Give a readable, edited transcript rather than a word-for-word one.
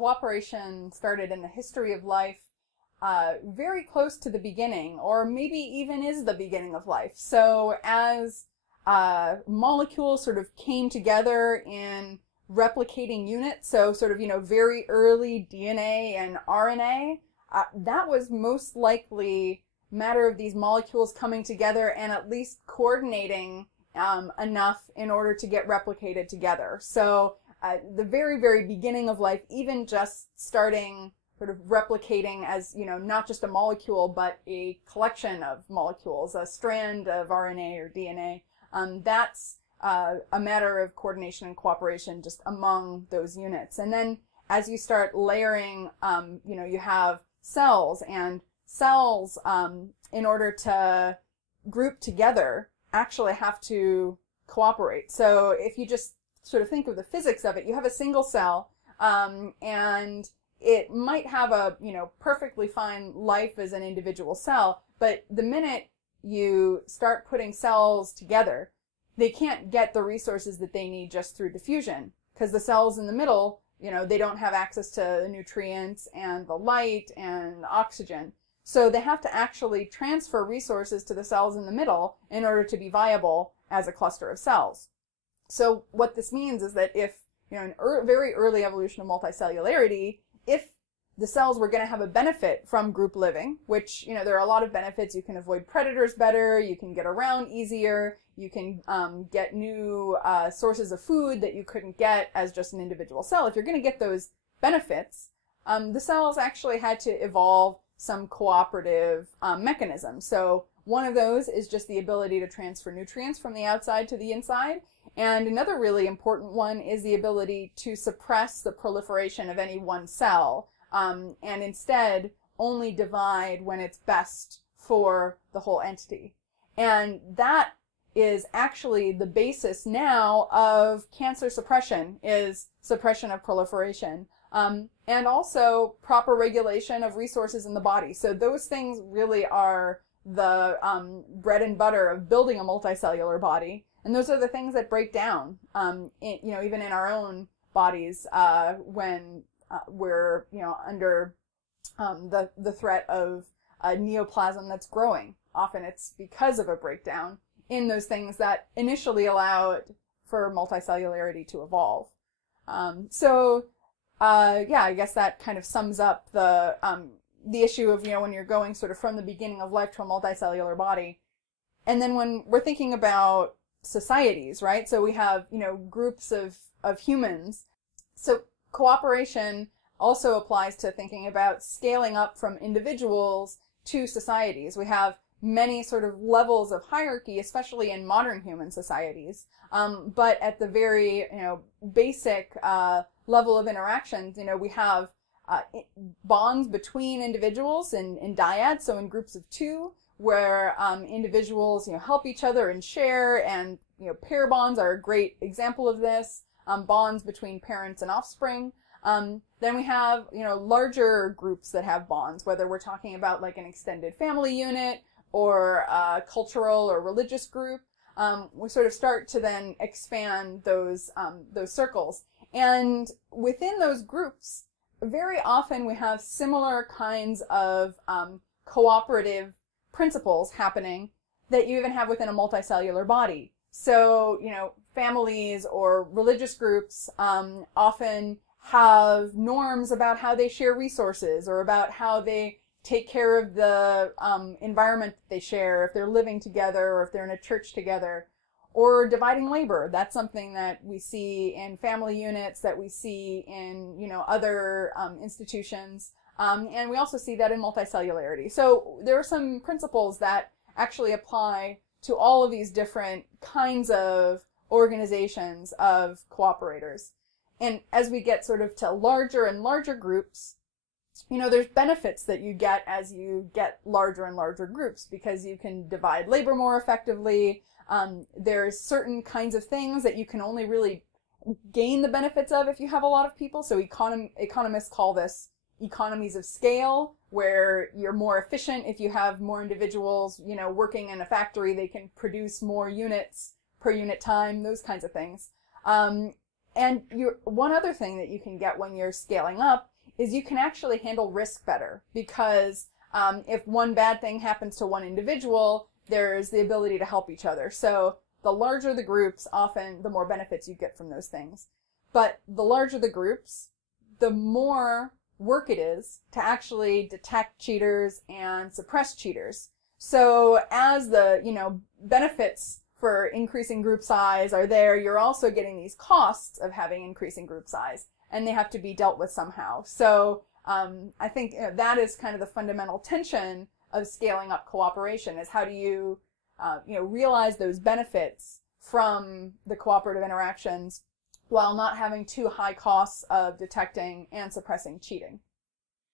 cooperation started in the history of life very close to the beginning, or maybe even is the beginning of life. So as molecules sort of came together in replicating units, so sort of, very early DNA and RNA, that was most likely matter of these molecules coming together and at least coordinating enough in order to get replicated together. So the very, very beginning of life, even just starting sort of replicating as, not just a molecule, but a collection of molecules, a strand of RNA or DNA, that's a matter of coordination and cooperation just among those units. And then as you start layering, you have cells, and cells, in order to group together, actually have to cooperate. So if you just sort of think of the physics of it, you have a single cell, and it might have a, perfectly fine life as an individual cell, but the minute you start putting cells together, they can't get the resources that they need just through diffusion, because the cells in the middle, they don't have access to the nutrients and the light and oxygen. So they have to actually transfer resources to the cells in the middle in order to be viable as a cluster of cells. So what this means is that if, in very early evolution of multicellularity, if the cells were going to have a benefit from group living, which, there are a lot of benefits. You can avoid predators better, you can get around easier, you can get new sources of food that you couldn't get as just an individual cell. If you're going to get those benefits, the cells actually had to evolve some cooperative mechanisms. So one of those is just the ability to transfer nutrients from the outside to the inside. And another really important one is the ability to suppress the proliferation of any one cell, and instead only divide when it's best for the whole entity. And that is actually the basis now of cancer suppression, is suppression of proliferation. And also proper regulation of resources in the body. So those things really are the bread and butter of building a multicellular body. And those are the things that break down, even in our own bodies when we're, under the threat of a neoplasm that's growing. Often it's because of a breakdown in those things that initially allowed for multicellularity to evolve. I guess that kind of sums up the issue of, when you're going sort of from the beginning of life to a multicellular body. And then when we're thinking about societies, right? So we have, groups of humans. So cooperation also applies to thinking about scaling up from individuals to societies. We have many sort of levels of hierarchy, especially in modern human societies. But at the very, basic level of interactions, we have bonds between individuals in dyads, so in groups of two, where individuals, help each other and share, and, pair bonds are a great example of this, bonds between parents and offspring. Then we have, larger groups that have bonds, whether we're talking about like an extended family unit or a cultural or religious group. We sort of start to then expand those circles. And within those groups, very often we have similar kinds of cooperative principles happening that you even have within a multicellular body. So, families or religious groups often have norms about how they share resources, or about how they take care of the environment that they share, if they're living together or if they're in a church together, or dividing labor. That's something that we see in family units, that we see in, other institutions. And we also see that in multicellularity. So there are some principles that actually apply to all of these different kinds of organizations of cooperators. And as we get sort of to larger and larger groups, there's benefits that you get as you get larger and larger groups, because you can divide labor more effectively. There's certain kinds of things that you can only really gain the benefits of if you have a lot of people. So economists call this economies of scale, where you're more efficient if you have more individuals, working in a factory. They can produce more units per unit time, those kinds of things. And one other thing that you can get when you're scaling up is you can actually handle risk better, because if one bad thing happens to one individual, there's the ability to help each other. So the larger the groups, often the more benefits you get from those things. But the larger the groups, the more work it is to actually detect cheaters and suppress cheaters. So as the, benefits for increasing group size are there, you're also getting these costs of having increasing group size, and they have to be dealt with somehow. So I think that is kind of the fundamental tension of scaling up cooperation, is how do you, realize those benefits from the cooperative interactions while not having too high costs of detecting and suppressing cheating.